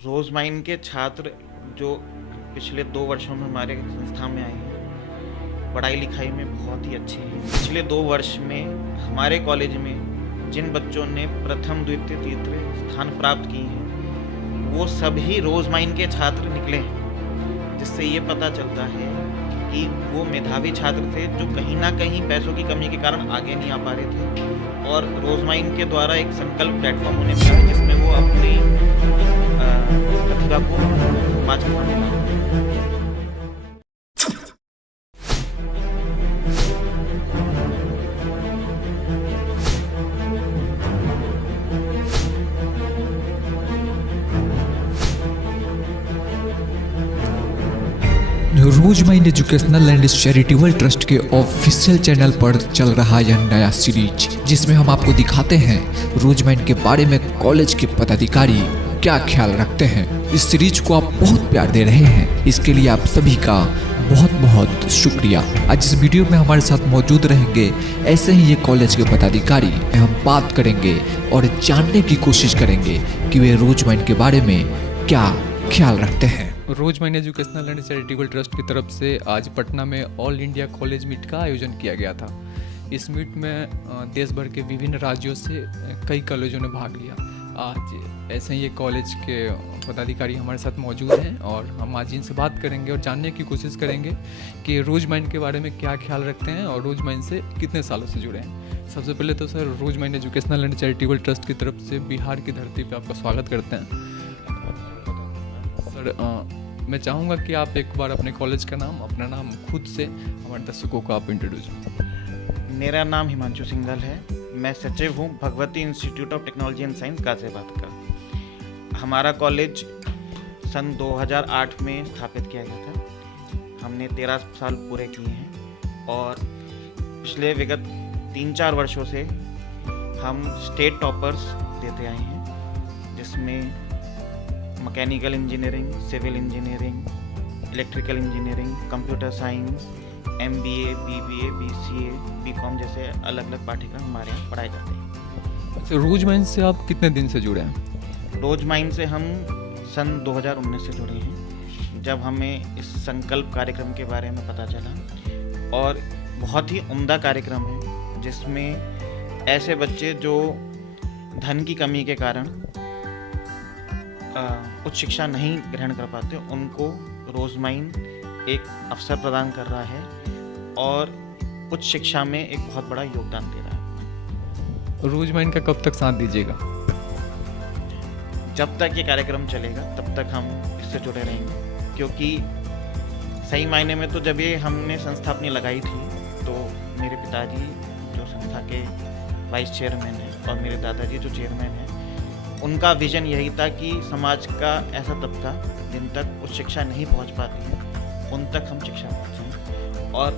रोज़माइन के छात्र जो पिछले 2 वर्षों में हमारे संस्था में आए हैं, पढ़ाई लिखाई में बहुत ही अच्छे हैं। पिछले 2 वर्ष में हमारे कॉलेज में जिन बच्चों ने प्रथम, द्वितीय, तृतीय स्थान प्राप्त किए हैं, वो सभी रोज़माइन के छात्र निकले हैं, जिससे ये पता चलता है कि वो मेधावी छात्र थे जो कहीं न कहीं पैसों की कमी के कारण आगे नहीं आ पा रहे थे, और रोज़माइन के द्वारा एक संकल्प प्लेटफ़ॉर्म उन्हें मिला है जिसमें वो अपनी प्रतिभा को समाज के सामने लाए। रोजमाइन एजुकेशनल एंड चैरिटेबल ट्रस्ट के ऑफिशियल चैनल पर चल रहा यह नया सीरीज, जिसमें हम आपको दिखाते हैं रोजमाइन के बारे में कॉलेज के पदाधिकारी क्या ख्याल रखते हैं। इस सीरीज को आप बहुत प्यार दे रहे हैं, इसके लिए आप सभी का बहुत बहुत शुक्रिया। आज इस वीडियो में हमारे साथ मौजूद रहेंगे ऐसे ही ये कॉलेज के पदाधिकारी। हम बात करेंगे और जानने की कोशिश करेंगे कि वे रोजमाइन के बारे में क्या ख्याल रखते हैं। रोजमाइन एजुकेशनल एंड चैरिटेबल ट्रस्ट की तरफ से आज पटना में ऑल इंडिया कॉलेज मीट का आयोजन किया गया था। इस मीट में देश भर के विभिन्न राज्यों से कई कॉलेजों ने भाग लिया। आज ऐसे ही एक कॉलेज के पदाधिकारी हमारे साथ मौजूद हैं और हम आज इनसे बात करेंगे और जानने की कोशिश करेंगे कि रोजमाइन के बारे में क्या ख्याल रखते हैं और रोजमाइन से कितने सालों से जुड़े हैं। सबसे पहले तो sir, Rosemine educational and charitable trust की तरफ से बिहार की धरती पर आपका स्वागत करते हैं। सर, मैं चाहूँगा कि आप एक बार अपने कॉलेज का नाम, अपना नाम खुद से हमारे दर्शकों को आप इंट्रोड्यूस करें। मेरा नाम हिमांशु सिंघल है। मैं सचिव हूँ Bhagwati institute of technology and science Ghaziabad का। हमारा कॉलेज सन 2008 में स्थापित किया गया था। हमने 13 साल पूरे किए हैं और पिछले विगत 3-4 वर्षों से हम स्टेट टॉपर्स देते आए हैं, जिसमें mechanical engineering, civil engineering, electrical engineering, computer science, MBA, BBA, BCA, BCom जैसे अलग अलग पाठ्यक्रम हमारे यहाँ पढ़ाए जाते हैं। अच्छा, रोजमाइन से आप कितने दिन से जुड़े हैं? रोजमाइन से हम सन 2019 से जुड़े हैं, जब हमें इस संकल्प कार्यक्रम के बारे में पता चला। और बहुत ही उम्दा कार्यक्रम है, जिसमें ऐसे बच्चे जो धन की कमी के कारण उच्च शिक्षा नहीं ग्रहण कर पाते, उनको रोजमाइन एक अवसर प्रदान कर रहा है और उच्च शिक्षा में एक बहुत बड़ा योगदान दे रहा है। रोजमाइन का कब तक साथ दीजिएगा? जब तक ये कार्यक्रम चलेगा तब तक हम इससे जुड़े रहेंगे, क्योंकि सही मायने में तो जब ये हमने संस्था अपनी लगाई थी, तो मेरे पिताजी जो संस्था के वाइस चेयरमैन हैं और मेरे दादाजी जो चेयरमैन हैं, उनका विजन यही था कि समाज का ऐसा तबका जिन तक उच्च शिक्षा नहीं पहुंच पाती है, उन तक हम शिक्षा पहुँचाएँ। और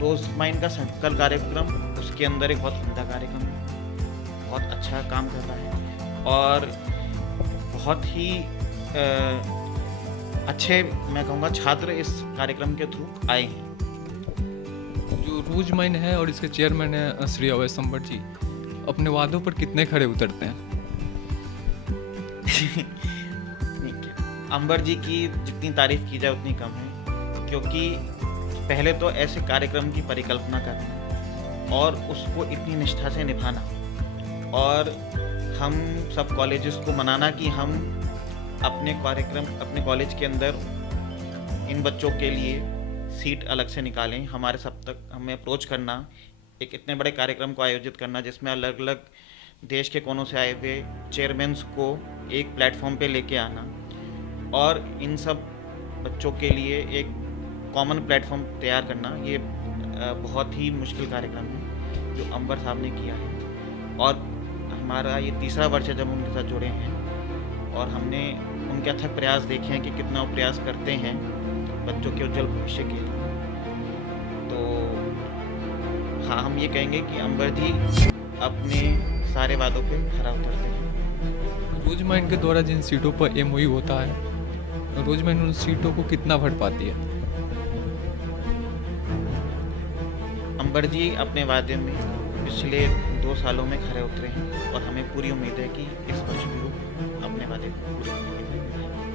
रोजमाइन का संकल्प कार्यक्रम उसके अंदर एक बहुत उम्दा कार्यक्रम है, बहुत अच्छा काम कर रहा है और बहुत ही अच्छे, मैं कहूँगा, छात्र इस कार्यक्रम के थ्रू आए हैं। जो रोजमाइन है और इसके चेयरमैन है श्री अवैध अंबर जी, अपने वादों पर कितने खड़े उतरते हैं? अंबर जी की जितनी तारीफ की जाए उतनी कम है, क्योंकि पहले तो ऐसे कार्यक्रम की परिकल्पना करना और उसको इतनी निष्ठा से निभाना और हम सब कॉलेजेस को मनाना कि हम अपने कार्यक्रम, अपने कॉलेज के अंदर इन बच्चों के लिए सीट अलग से निकालें, हमारे सब तक हमें अप्रोच करना, एक इतने बड़े कार्यक्रम को आयोजित करना जिसमें अलग अलग देश के कोनों से आए हुए चेयरमैन्स को एक प्लेटफॉर्म पे लेके आना और इन सब बच्चों के लिए एक कॉमन प्लेटफॉर्म तैयार करना, ये बहुत ही मुश्किल कार्यक्रम है जो अंबर साहब ने किया है। और हमारा ये 3रा वर्ष है जब उनके साथ जुड़े हैं और हमने उनके अथक प्रयास देखे हैं कि कितना वो प्रयास करते हैं बच्चों के उज्जवल भविष्य के लिए। तो हाँ, हम ये कहेंगे कि अंबर जी अपने सारे वादों पे खरा उतरते हैं। रोजमाइन के द्वारा जिन सीटों पर MOU होता है, रोजमाइन उन सीटों को कितना भर पाती है? अंबर जी अपने वादे में पिछले 2 सालों में खरे उतरे हैं और हमें पूरी उम्मीद है कि इस वर्ष भी वो अपने वादे को पूरे करेंगे।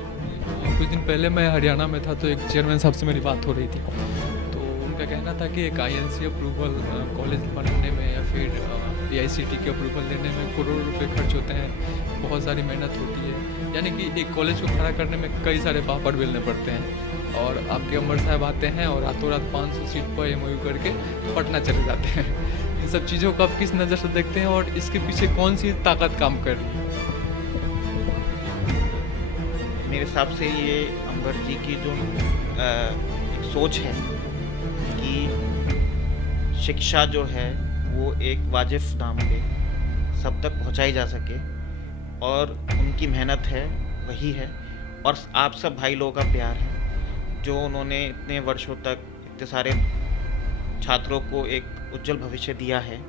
कुछ दिन पहले मैं हरियाणा में था, तो एक चेयरमैन साहब से मेरी बात हो रही थी। तो उनका कहना था कि एक आईएनसी अप्रूवल कॉलेज बनाने में या फिर एआईसीटी के अप्रूवल लेने में करोड़ों रुपए खर्च होते हैं, बहुत सारी मेहनत होती है। यानी कि एक कॉलेज को खड़ा करने में कई सारे पापड़ बेलने पड़ते हैं, और आपके अमर साहब आते हैं और रातों रात 500 सीट पर एमओयू करके पटना चले जाते हैं। इन सब चीज़ों को आप किस नज़र से देखते हैं और इसके पीछे कौन सी ताकत काम कर रही है? मेरे हिसाब से ये अंबर जी की जो एक सोच है कि शिक्षा जो है वो एक वाजिब दाम पे सब तक पहुंचाई जा सके, और उनकी मेहनत है वही है, और आप सब भाई लोगों का प्यार है जो उन्होंने इतने वर्षों तक इतने सारे छात्रों को एक उज्जवल भविष्य दिया है।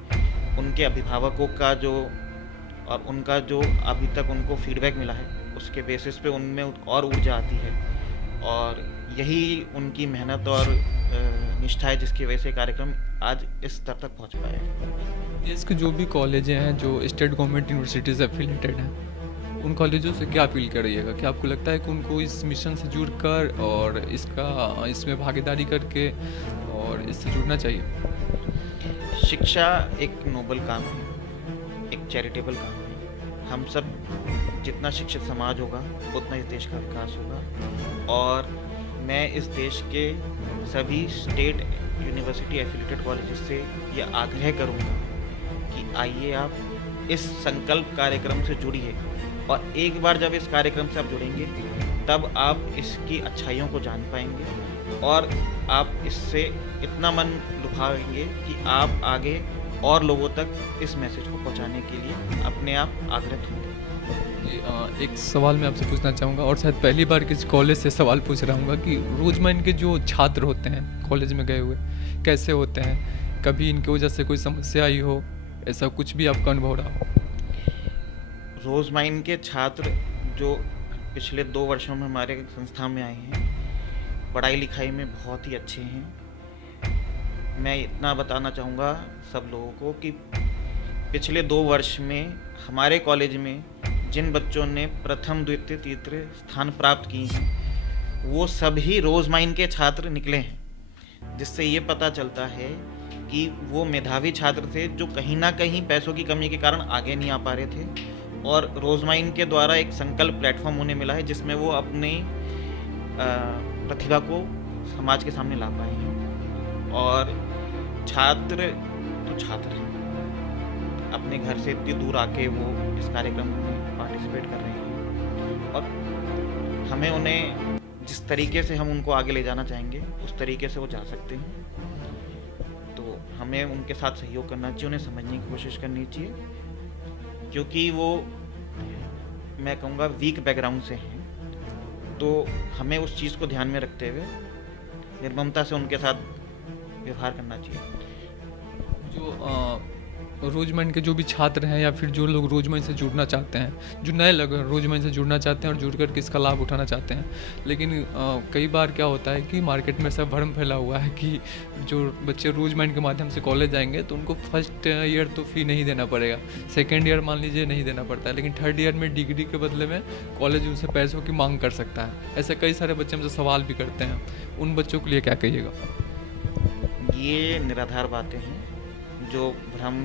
उनके अभिभावकों का जो और उनका जो अभी तक उनको फीडबैक मिला है, उसके बेसिस पे उनमें और ऊर्जा आती है, और यही उनकी मेहनत और निष्ठा है जिसकी वजह से कार्यक्रम आज इस स्तर तक पहुंच पाया है। देश के जो भी कॉलेज हैं जो स्टेट गवर्नमेंट यूनिवर्सिटीज़ एफिलेटेड हैं, उन कॉलेजों से क्या अपील करिएगा? क्या आपको लगता है कि उनको इस मिशन से जुड़कर और इसमें भागीदारी करके और इससे जुड़ना चाहिए? शिक्षा एक नोबल काम है, एक चैरिटेबल काम है। हम सब जितना शिक्षित समाज होगा उतना इस देश का विकास होगा, और मैं इस देश के सभी स्टेट यूनिवर्सिटी एफिलिएटेड कॉलेजेस से ये आग्रह करूँगा कि आइए आप इस संकल्प कार्यक्रम से जुड़िए, और एक बार जब इस कार्यक्रम से आप जुड़ेंगे तब आप इसकी अच्छाइयों को जान पाएंगे, और आप इससे इतना मन लुभाएंगे कि आप आगे और लोगों तक इस मैसेज को पहुंचाने के लिए अपने आप आग्रहित होंगे। एक सवाल मैं आपसे पूछना चाहूँगा, और शायद पहली बार किसी कॉलेज से सवाल पूछ रहा हूँ कि रोजमर्रा के जो छात्र होते हैं कॉलेज में गए हुए, कैसे होते हैं? कभी इनकी वजह से कोई समस्या आई हो, ऐसा कुछ भी आपका अनुभव रहा हो? रोजमाइन के छात्र जो पिछले 2 वर्षों में हमारे संस्था में आए हैं, पढ़ाई लिखाई में बहुत ही अच्छे हैं। मैं इतना बताना चाहूँगा सब लोगों को कि पिछले 2 वर्ष में हमारे कॉलेज में जिन बच्चों ने प्रथम, द्वितीय, तृतीय स्थान प्राप्त किए हैं, वो सभी रोजमाइन के छात्र निकले हैं, जिससे ये पता चलता है कि वो मेधावी छात्र थे जो कहीं ना कहीं पैसों की कमी के कारण आगे नहीं आ पा रहे थे, और रोजमाइन के द्वारा एक संकल्प प्लेटफॉर्म उन्हें मिला है जिसमें वो अपनी प्रतिभा को समाज के सामने ला पाए हैं। और छात्र तो छात्र हैं, अपने घर से इतनी दूर आके वो इस कार्यक्रम में पार्टिसिपेट कर रहे हैं, और हमें उन्हें जिस तरीके से हम उनको आगे ले जाना चाहेंगे उस तरीके से वो जा सकते हैं। तो हमें उनके साथ सहयोग करना चाहिए, उन्हें समझने की कोशिश करनी चाहिए, क्योंकि वो मैं कहूँगा वीक बैकग्राउंड से हैं। तो हमें उस चीज़ को ध्यान में रखते हुए निर्ममता से उनके साथ व्यवहार करना चाहिए। जो रोजमर्रा के जो भी छात्र हैं या फिर जो लोग रोजमर्रा से जुड़ना चाहते हैं, जो नए लोग रोजमर्रा से जुड़ना चाहते हैं और जुड़ कर के इसका लाभ उठाना चाहते हैं, लेकिन कई बार क्या होता है कि मार्केट में सब भ्रम फैला हुआ है कि जो बच्चे रोजमर्रा के माध्यम से कॉलेज जाएंगे तो उनको फर्स्ट ईयर तो फ़ी नहीं देना पड़ेगा, सेकेंड ईयर मान लीजिए नहीं देना पड़ता है, लेकिन थर्ड ईयर में डिग्री के बदले में कॉलेज उनसे पैसों की मांग कर सकता है। ऐसे कई सारे बच्चे हमसे सवाल भी करते हैं, उन बच्चों के लिए क्या कहिएगा? ये निराधार बातें हैं जो भ्रम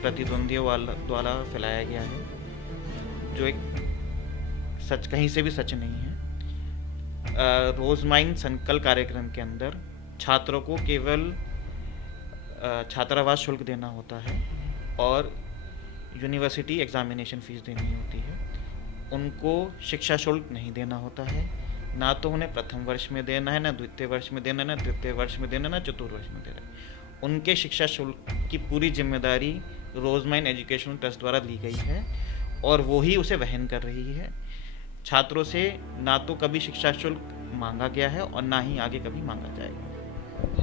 प्रतिद्वंदियों द्वारा फैलाया गया है, जो एक सच कहीं से भी सच नहीं है। रोजमाइन संकल्प कार्यक्रम के अंदर छात्रों को केवल छात्रावास शुल्क देना होता है और यूनिवर्सिटी एग्जामिनेशन फीस देनी होती है। उनको शिक्षा शुल्क नहीं देना होता है, ना तो उन्हें प्रथम वर्ष में देना है, ना द्वितीय वर्ष में देना है, ना तृतीय वर्ष में देना है, ना चतुर्थ वर्ष में देना है। उनके शिक्षा शुल्क की पूरी जिम्मेदारी रोजमाइन एजुकेशन ट्रस्ट द्वारा ली गई है और वो ही उसे वहन कर रही है। छात्रों से ना तो कभी शिक्षा शुल्क मांगा गया है और ना ही आगे कभी मांगा जाएगा।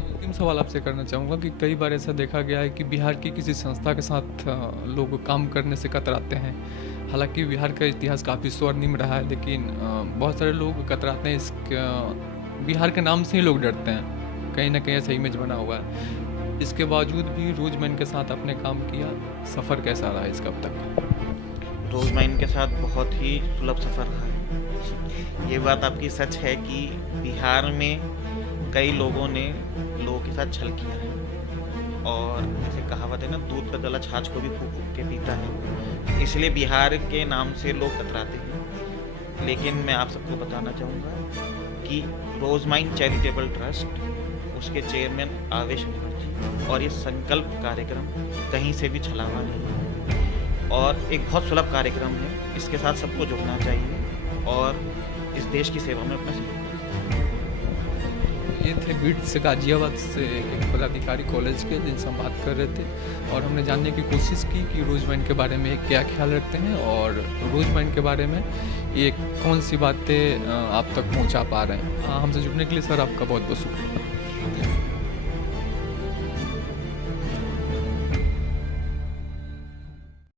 अंतिम सवाल आपसे करना चाहूँगा कि कई बार ऐसा देखा गया है कि बिहार की किसी संस्था के साथ लोग काम करने से कतराते हैं। हालांकि बिहार का इतिहास काफ़ी स्वर्णिम रहा है, लेकिन बहुत सारे लोग कतराते हैं, इस बिहार के नाम से ही लोग डरते हैं, कहीं ना कहीं ऐसा इमेज बना हुआ है। इसके बावजूद भी रोजमर्रा के साथ आपने काम किया, सफ़र कैसा रहा इसका अब तक? रोजमाइन के साथ बहुत ही सुलभ सफ़र रहा है। ये बात आपकी सच है कि बिहार में कई लोगों ने लोगों के साथ छल किया है, और जैसे कहावत है ना, दूध का गला छाछ को भी फूंक फूंक के पीता है, इसलिए बिहार के नाम से लोग कतराते हैं। लेकिन मैं आप सबको बताना चाहूँगा कि रोजमाइन चैरिटेबल ट्रस्ट, उसके चेयरमैन आवेश मुखर्जी, और ये संकल्प कार्यक्रम कहीं से भी छलावा नहीं है और एक बहुत सुलभ कार्यक्रम है। इसके साथ सबको जुड़ना चाहिए और इस देश की सेवा में अपना सहयोग करना। ये थे बीट से गाजियाबाद से एक पदाधिकारी कॉलेज के, जिनसे हम बात कर रहे थे, और हमने जानने की कोशिश की कि रोजमैन के बारे में क्या ख्याल रखते हैं और रोजमैन के बारे में ये कौन सी बातें आप तक पहुंचा पा रहे हैं। हमसे जुड़ने के लिए सर आपका बहुत बहुत शुक्रिया।